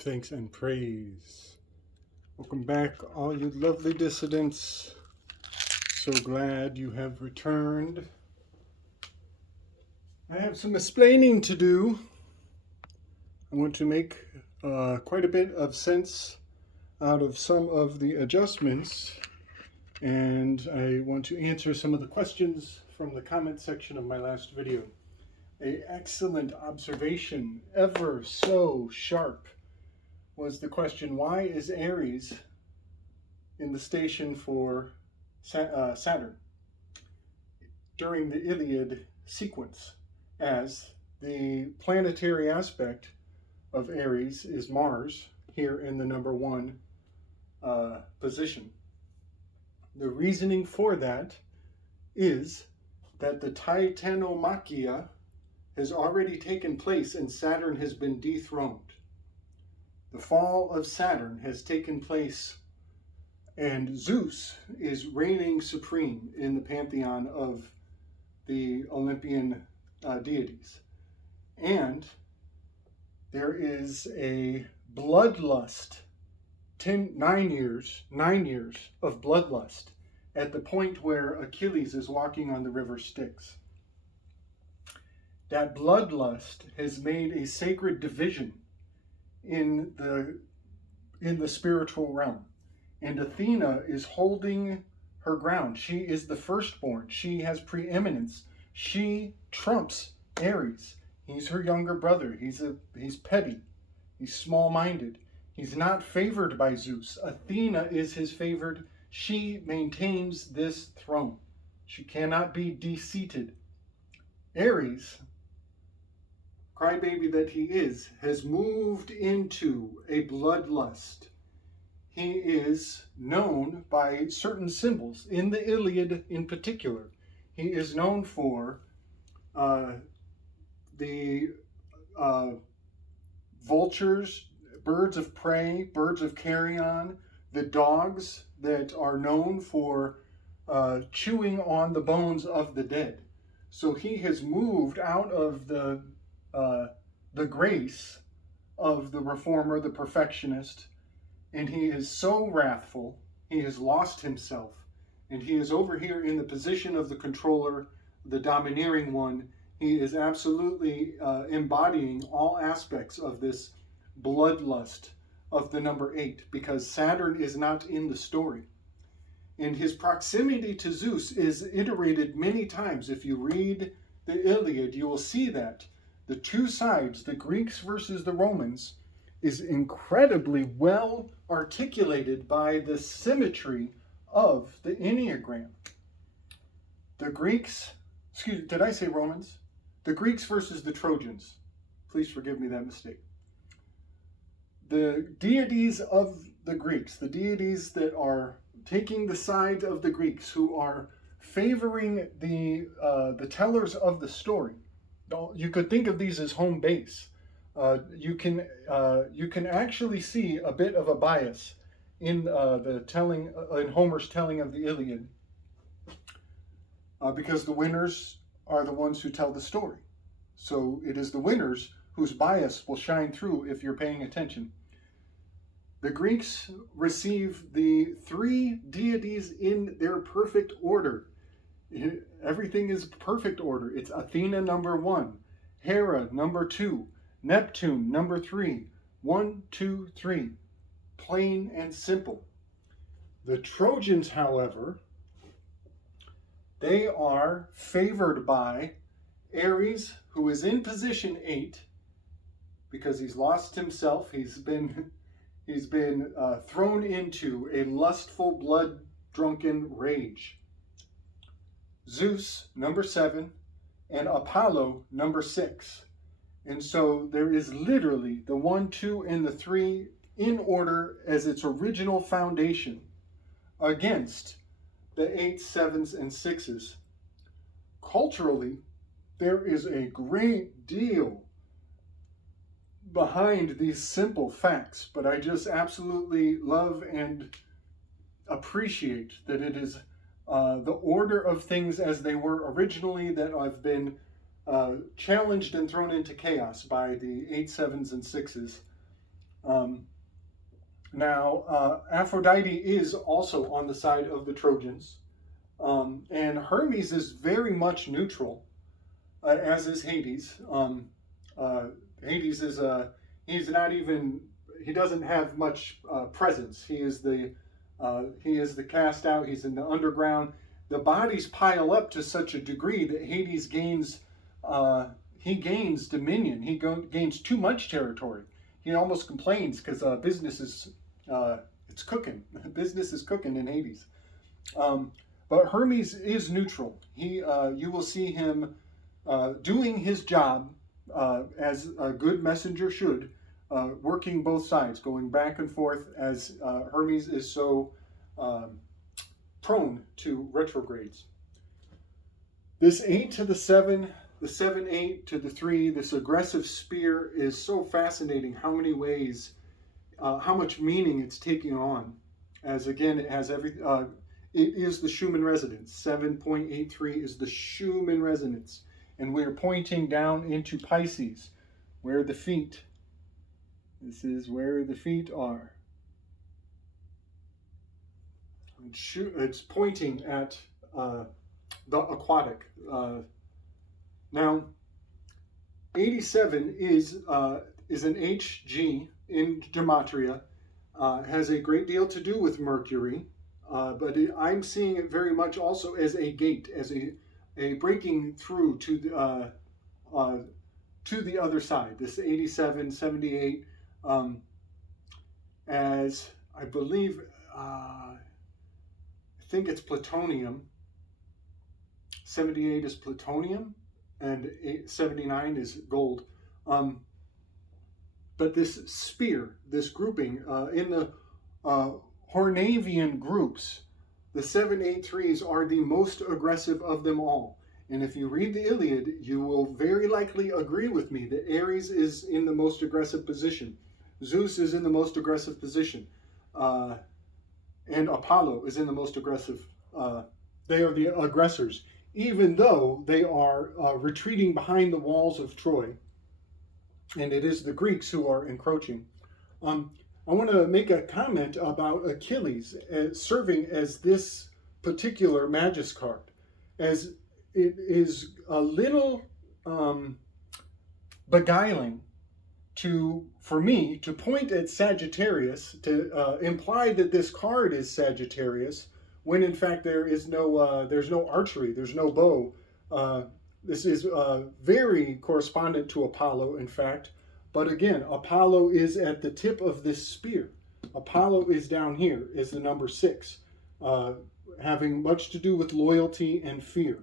thanks, and praise. Welcome back, all you lovely dissidents. So glad you have returned. I have some explaining to do. I want to make quite a bit of sense out of some of the adjustments, and I want to answer some of the questions from the comment section of my last video. An excellent observation, ever so sharp, was the question, why is Aries in the station for Saturn during the Iliad sequence, as the planetary aspect of Aries is Mars here in the number 1 position. The reasoning for that is that the titanomachia has already taken place and Saturn has been dethroned. The fall of Saturn has taken place and Zeus is reigning supreme in the pantheon of the Olympian deities. And there is a bloodlust, 9 years of bloodlust at the point where Achilles is walking on the river Styx. That bloodlust has made a sacred division in the spiritual realm. And Athena is holding her ground. She is the firstborn. She has preeminence. She trumps Aries. He's her younger brother. He's petty. He's small-minded. He's not favored by Zeus. Athena is his favored. She maintains this throne. She cannot be de-seated. Aries, crybaby that he is, has moved into a bloodlust. He is known by certain symbols. In the Iliad in particular, he is known for the vultures, birds of prey, birds of carrion, the dogs that are known for chewing on the bones of the dead. So he has moved out of the grace of the reformer, the perfectionist, and he is so wrathful, he has lost himself, and he is over here in the position of the controller, the domineering one. He is absolutely embodying all aspects of this bloodlust of the number 8, because Saturn is not in the story. And his proximity to Zeus is iterated many times. If you read the Iliad, you will see that the two sides, the Greeks versus the Romans, is incredibly well articulated by the symmetry of the Enneagram. The Greeks, did I say Romans? The Greeks versus the Trojans. Please forgive me that mistake. The deities of the Greeks, the deities that are taking the side of the Greeks, who are favoring the tellers of the story. You could think of these as home base. You can actually see a bit of a bias in the telling, in Homer's telling of the Iliad, because the winners are the ones who tell the story. So it is the winners whose bias will shine through if you're paying attention. The Greeks receive the 3 deities in their perfect order. Everything is perfect order. It's Athena number 1, Hera number 2, Neptune number 3. 1, 2, 3. Plain and simple. The Trojans, however, they are favored by Aries, who is in position 8, because he's lost himself. He's been thrown into a lustful, blood-drunken rage. Zeus, number 7, and Apollo, number 6. And so there is literally the 1, 2, and the 3 in order as its original foundation against the 8s, 7s, and 6s. Culturally, there is a great deal behind these simple facts, but I just absolutely love and appreciate that it is the order of things as they were originally that have been challenged and thrown into chaos by the 8s, 7s, and 6s Now, Aphrodite is also on the side of the Trojans, and Hermes is very much neutral, as is Hades. Hades is he's not even, he doesn't have much presence. He is the cast out. He's in the underground. The bodies pile up to such a degree that Hades gains he gains dominion. He gains too much territory. He almost complains because business is it's cooking. Business is cooking in Hades. But Hermes is neutral. You will see him doing his job as a good messenger should, working both sides, going back and forth, as Hermes is so prone to retrogrades. This 8 to the 7, the 7-8 to the 3, this aggressive spear is so fascinating. How many ways, how much meaning it's taking on. As again, it has it is the Schumann resonance. 7.83 is the Schumann resonance. And we're pointing down into Pisces, where the feet, this is where the feet are. It's pointing at the aquatic. Now, 87 is an HG in Gematria, has a great deal to do with Mercury, but I'm seeing it very much also as a gate, as a breaking through to the other side. This 87, 78, as I believe, I think it's plutonium. 78 is plutonium, and 79 is gold. But this spear, this grouping, in the Hornavian groups, the 783s are the most aggressive of them all. And if you read the Iliad, you will very likely agree with me that Ares is in the most aggressive position. Zeus is in the most aggressive position. And Apollo is in the most aggressive. They are the aggressors, even though they are retreating behind the walls of Troy. And it is the Greeks who are encroaching. I want to make a comment about Achilles serving as this particular Magus card, as it is a little beguiling for me to point at Sagittarius, to imply that this card is Sagittarius, when in fact there's no archery, there's no bow. This is very correspondent to Apollo, in fact. But again, Apollo is at the tip of this spear. Apollo is down here, is the number 6, having much to do with loyalty and fear.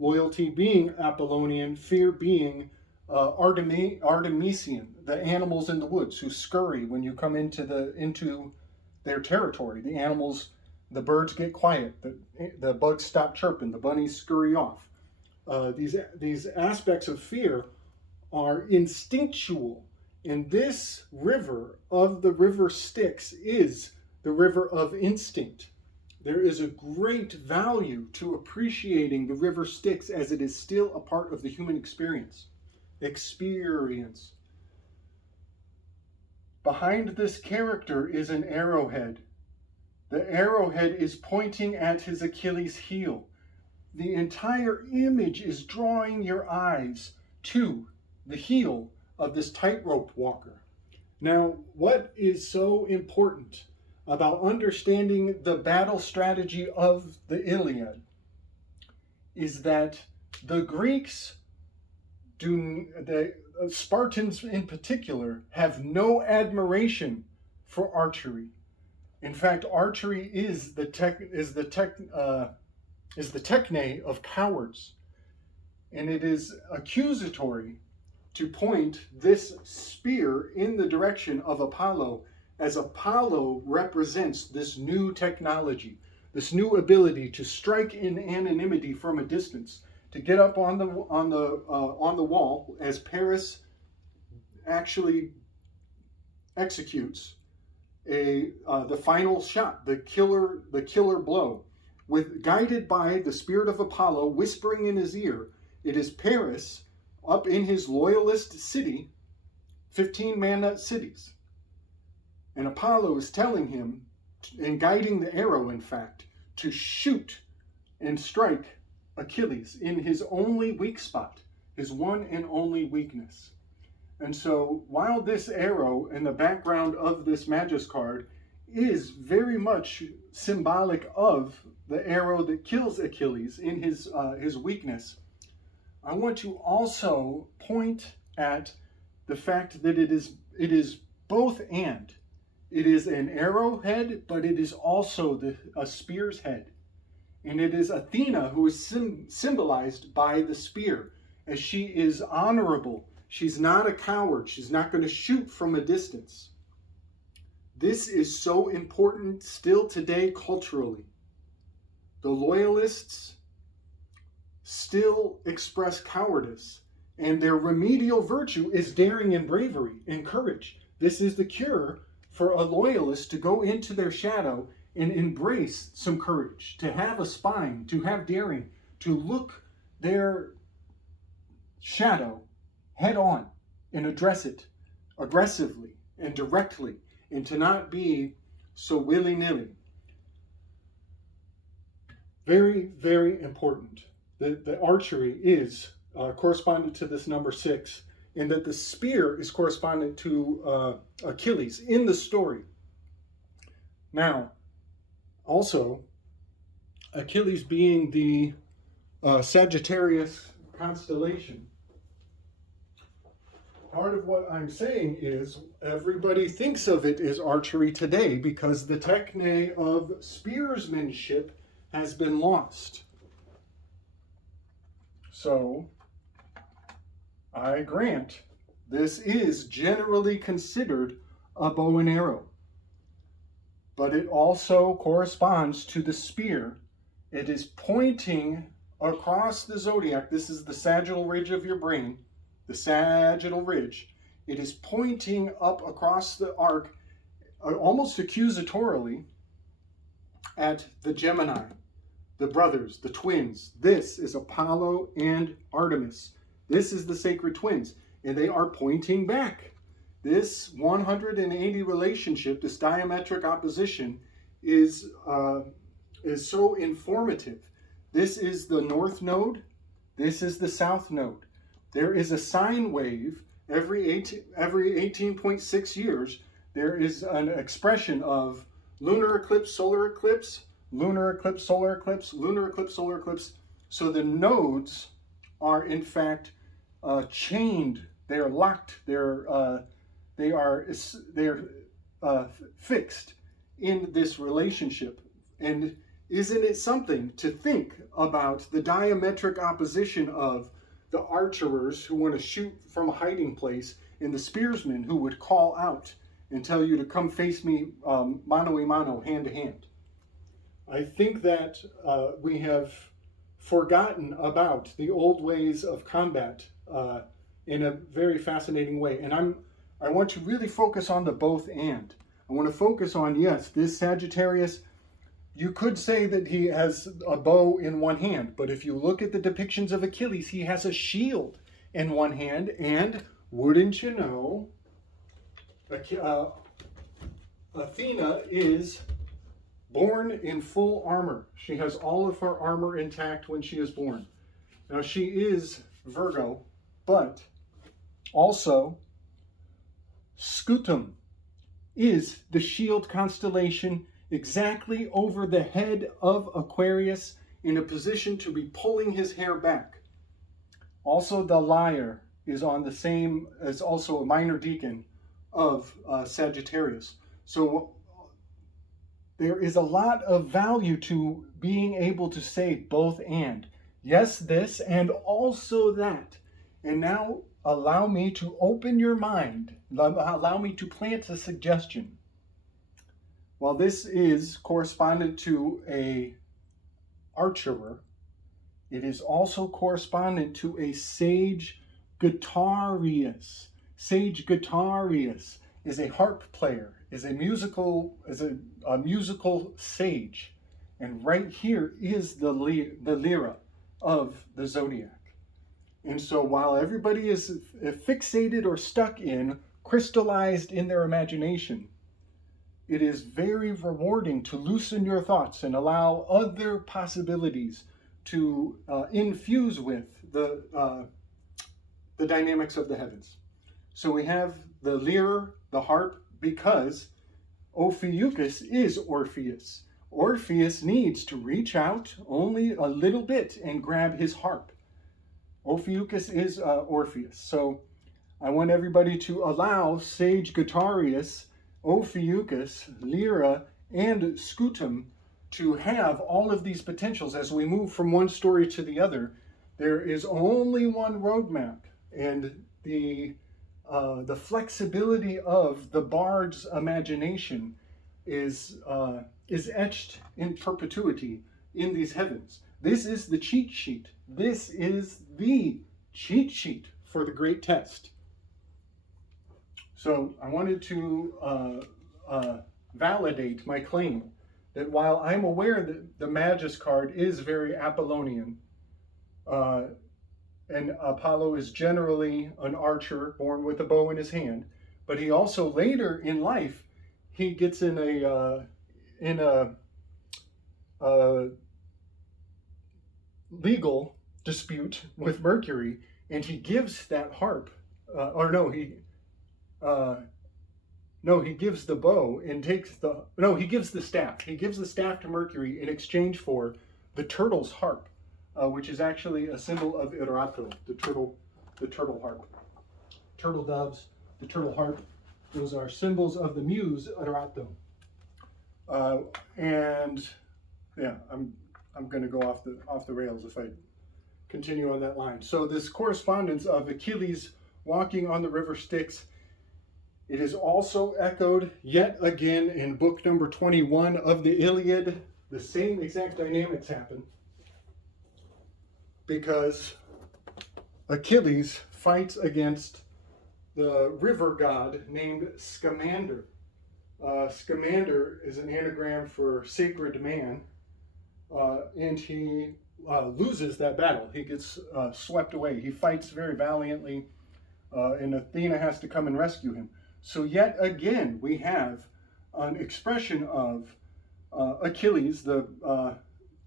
Loyalty being Apollonian, fear being Artemisian, the animals in the woods who scurry when you come into their territory. The animals, the birds get quiet, the bugs stop chirping, the bunnies scurry off. These aspects of fear are instinctual, and this river of the river Styx is the river of instinct. There is a great value to appreciating the river Styx as it is still a part of the human experience. Behind this character is an arrowhead. The arrowhead is pointing at his Achilles heel. The entire image is drawing your eyes to the heel of this tightrope walker. Now, what is so important about understanding the battle strategy of the Iliad is that the Greeks, the Spartans in particular, have no admiration for archery. In fact, archery is the techne of cowards, and it is accusatory to point this spear in the direction of Apollo, as Apollo represents this new technology, this new ability to strike in anonymity from a distance, to get up on the wall, as Paris actually executes the final shot, the killer blow, guided by the spirit of Apollo whispering in his ear. It is Paris up in his loyalist city, 15 mana cities. And Apollo is telling him, and guiding the arrow, in fact, to shoot and strike Achilles in his only weak spot, his one and only weakness. And so while this arrow in the background of this Magus card is very much symbolic of the arrow that kills Achilles in his weakness, I want to also point at the fact that it is both and. It is an arrowhead, but it is also a spear's head. And it is Athena who is symbolized by the spear, as she is honorable. She's not a coward. She's not going to shoot from a distance. This is so important still today culturally. The loyalists still express cowardice, and their remedial virtue is daring and bravery and courage. This is the cure for a loyalist to go into their shadow and embrace some courage, to have a spine, to have daring, to look their shadow head on and address it aggressively and directly, and to not be so willy-nilly. Very, very important. The archery is corresponded to this number 6, and that the spear is correspondent to Achilles in the story. Now, also, Achilles being the Sagittarius constellation, part of what I'm saying is everybody thinks of it as archery today because the techne of spearsmanship has been lost. So, I grant, this is generally considered a bow and arrow, but it also corresponds to the spear. It is pointing across the zodiac. This is the sagittal ridge of your brain, the sagittal ridge. It is pointing up across the arc, almost accusatorily, at the Gemini, the brothers, the twins. This is Apollo and Artemis. This is the sacred twins, and they are pointing back. This 180 relationship, this diametric opposition, is so informative. This is the north node. This is the south node. There is a sine wave every 18.6 years. There is an expression of lunar eclipse, solar eclipse, lunar eclipse, solar eclipse, lunar eclipse, solar eclipse. So the nodes are in fact chained. They are locked. They are fixed in this relationship. And isn't it something to think about the diametric opposition of the archers who want to shoot from a hiding place and the spearsmen who would call out and tell you to come face me mano a mano, hand to hand? I think that we have forgotten about the old ways of combat in a very fascinating way. And I want to really focus on the both and. I want to focus on, yes, this Sagittarius, you could say that he has a bow in one hand, but if you look at the depictions of Achilles, he has a shield in one hand, and wouldn't you know, Athena is born in full armor. She has all of her armor intact when she is born. Now she is Virgo, but also Scutum is the shield constellation exactly over the head of Aquarius, in a position to be pulling his hair back. Also the lyre is on the same, as also a minor deacon of Sagittarius. So there is a lot of value to being able to say both and. Yes, this, and also that. And now allow me to open your mind. Allow me to plant a suggestion. While this is correspondent to a archer, it is also correspondent to a sage guitarius. Sage guitarius is a harp player, is a musical sage. And right here is the lyra of the zodiac. And so while everybody is fixated or stuck in, crystallized in their imagination, it is very rewarding to loosen your thoughts and allow other possibilities to infuse with the dynamics of the heavens. So we have the lyre, the harp, because Ophiuchus is Orpheus. Orpheus needs to reach out only a little bit and grab his harp. Ophiuchus is Orpheus. So I want everybody to allow Sagittarius, Ophiuchus, Lyra, and Scutum to have all of these potentials as we move from one story to the other. There is only one roadmap, and the flexibility of the bard's imagination is etched in perpetuity in these heavens. This is the cheat sheet. This is the cheat sheet for the great test. So I wanted to validate my claim that while I'm aware that the Magus card is very Apollonian, and Apollo is generally an archer born with a bow in his hand, but he also later in life, he gets in a legal dispute with Mercury, and he gives that harp, he gives the bow and he gives the staff. He gives the staff to Mercury in exchange for the turtle's harp, which is actually a symbol of Erato, the turtle harp. Turtle doves, the turtle harp, those are symbols of the muse Erato. And yeah, I'm going to go off the rails if I continue on that line. So this correspondence of Achilles walking on the river Styx, it is also echoed yet again in book number 21 of the Iliad. The same exact dynamics happen because Achilles fights against the river god named Scamander. Scamander is an anagram for sacred man, and he loses that battle. He gets swept away. He fights very valiantly, and Athena has to come and rescue him. So yet again, we have an expression of Achilles,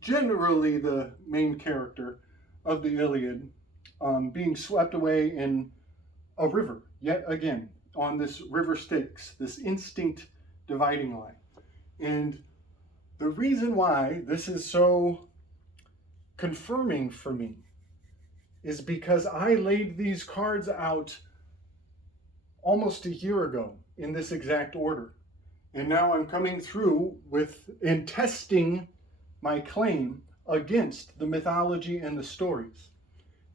generally the main character of the Iliad, being swept away in a river, yet again, on this river Styx, this instinct dividing line. And the reason why this is so confirming for me is because I laid these cards out almost a year ago in this exact order. And now I'm coming through and testing my claim against the mythology and the stories.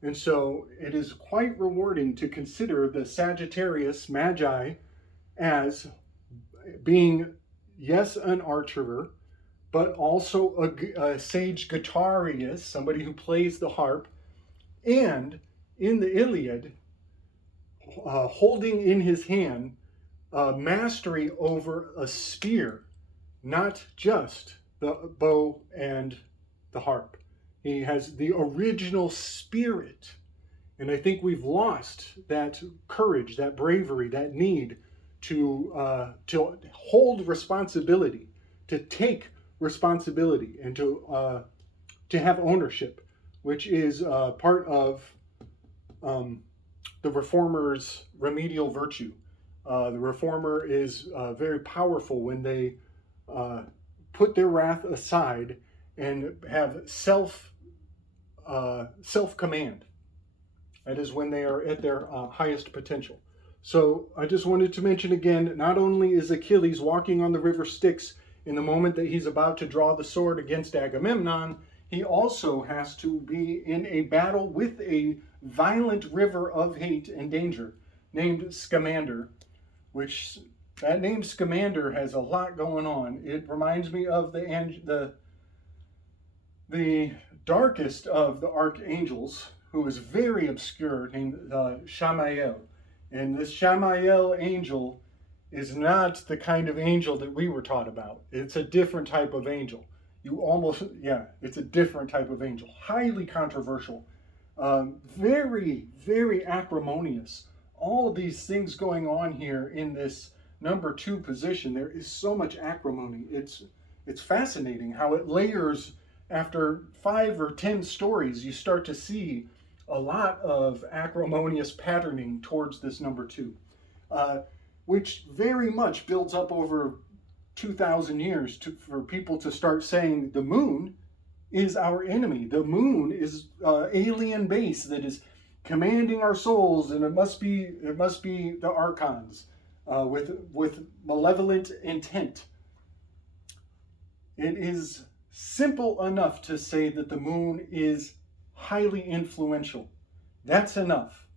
And so it is quite rewarding to consider the Sagittarius Magi as being, yes, an archer, but also a Sagittarius, somebody who plays the harp, and in the Iliad, holding in his hand mastery over a spear, not just the bow and the harp. He has the original spirit. And I think we've lost that courage, that bravery, that need to hold responsibility, to take responsibility, and to have ownership, which is part of the reformer's remedial virtue. The reformer is very powerful when they put their wrath aside and have self-command. That is when they are at their highest potential. So I just wanted to mention again, not only is Achilles walking on the river Styx in the moment that he's about to draw the sword against Agamemnon, he also has to be in a battle with a violent river of hate and danger named Scamander, which that name Scamander has a lot going on. It reminds me of the darkest of the archangels, who is very obscure, named Shamael. And this Shamael angel is not the kind of angel that we were taught about. It's a different type of angel. It's a different type of angel. Highly controversial. Very, very acrimonious. All of these things going on here in this number 2 position, there is so much acrimony. It's fascinating how it layers. After 5 or 10 stories, you start to see a lot of acrimonious patterning towards this number 2, which very much builds up over 2,000 years for people to start saying the moon is our enemy. The moon is alien base that is commanding our souls, and it must be the archons with malevolent intent. It is simple enough to say that the moon is highly influential. That's enough.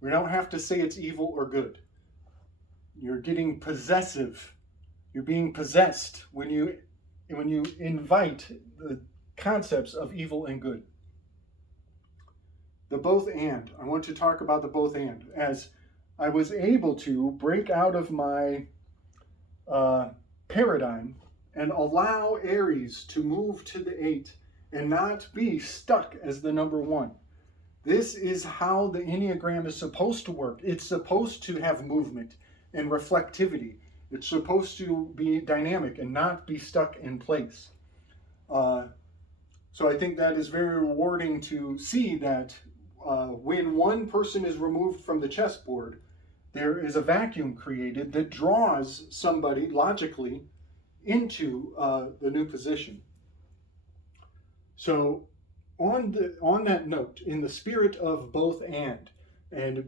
We don't have to say it's evil or good. You're getting possessive. You're being possessed when you invite the concepts of evil and good. The both and. I want to talk about the both and. As I was able to break out of my paradigm and allow Aries to move to the 8 and not be stuck as the number 1. This is how the Enneagram is supposed to work. It's supposed to have movement and reflectivity. It's supposed to be dynamic and not be stuck in place. So I think that is very rewarding to see that when one person is removed from the chessboard, there is a vacuum created that draws somebody logically into the new position. So on that note, in the spirit of both and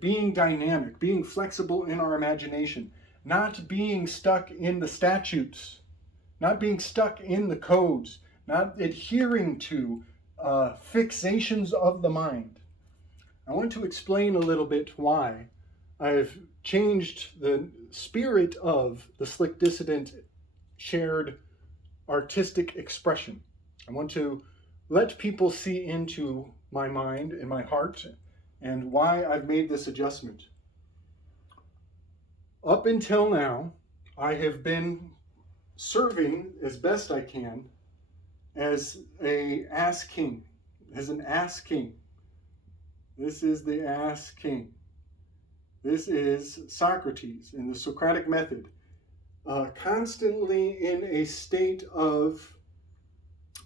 being dynamic, being flexible in our imagination, not being stuck in the statutes, not being stuck in the codes, not adhering to fixations of the mind. I want to explain a little bit why I've changed the spirit of the Slick Dissident shared artistic expression. I want to let people see into my mind and my heart and why I've made this adjustment. Up until now, I have been serving as best I can as an ass king. This is the ass king. This is Socrates in the Socratic method, constantly in a state of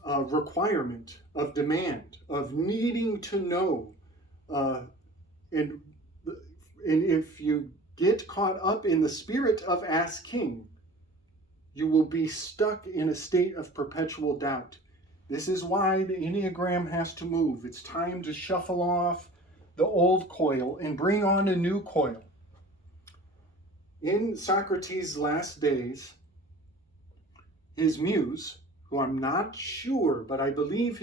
requirement, of demand, of needing to know. And if you get caught up in the spirit of ass king, you will be stuck in a state of perpetual doubt. This is why the Enneagram has to move. It's time to shuffle off the old coil and bring on a new coil. In Socrates' last days, his muse, who I'm not sure, but I believe